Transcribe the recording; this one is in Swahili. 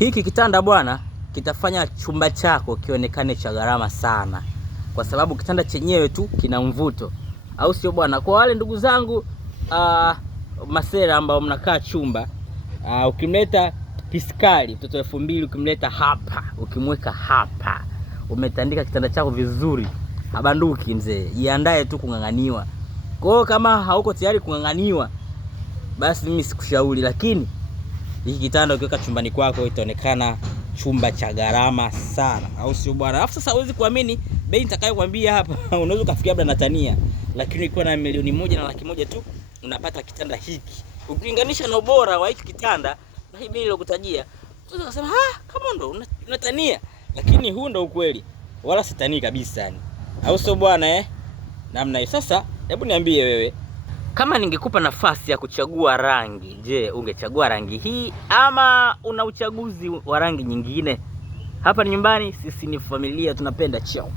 Hiki kitanda bwana kitafanya chumba chako kionekane cha gharama sana, kwa sababu kitanda chenyewe tu kina mvuto, au sio bwana? Kwa wale ndugu zangu masera ambao mnakaa chumba, ukimleta piskali mtoto 2000 ukimleta hapa, ukimweka hapa, umetandika kitanda chako vizuri, habanduki mzee, jiandae tu kung'ang'aniwa. Kwa hiyo kama hauko tayari kung'ang'aniwa, basi mimi sikushauri, lakini hiki kitanda ukiweka chumbani kwako itaonekana chumba cha gharama sana, au sio bwana? Alafu sasa huwezi kuamini bei nitakayokuambia hapa. Unaweza kufikia labda natania, lakini ikiwa na 1,100,000 tu unapata kitanda hiki. Ukilinganisha na ubora wa hiki kitanda na hii bei nilokutajia, unaweza kusema kama ndo unatania, lakini huu ndo ukweli, wala sitanii kabisa yani, au sio bwana? Namna hiyo. Sasa hebu niambie wewe, kama ningekupa nafasi ya kuchagua rangi, je, ungechagua rangi hii ama una uchaguzi wa rangi nyingine? Hapa ni nyumbani, sisi ni familia, tunapenda chao.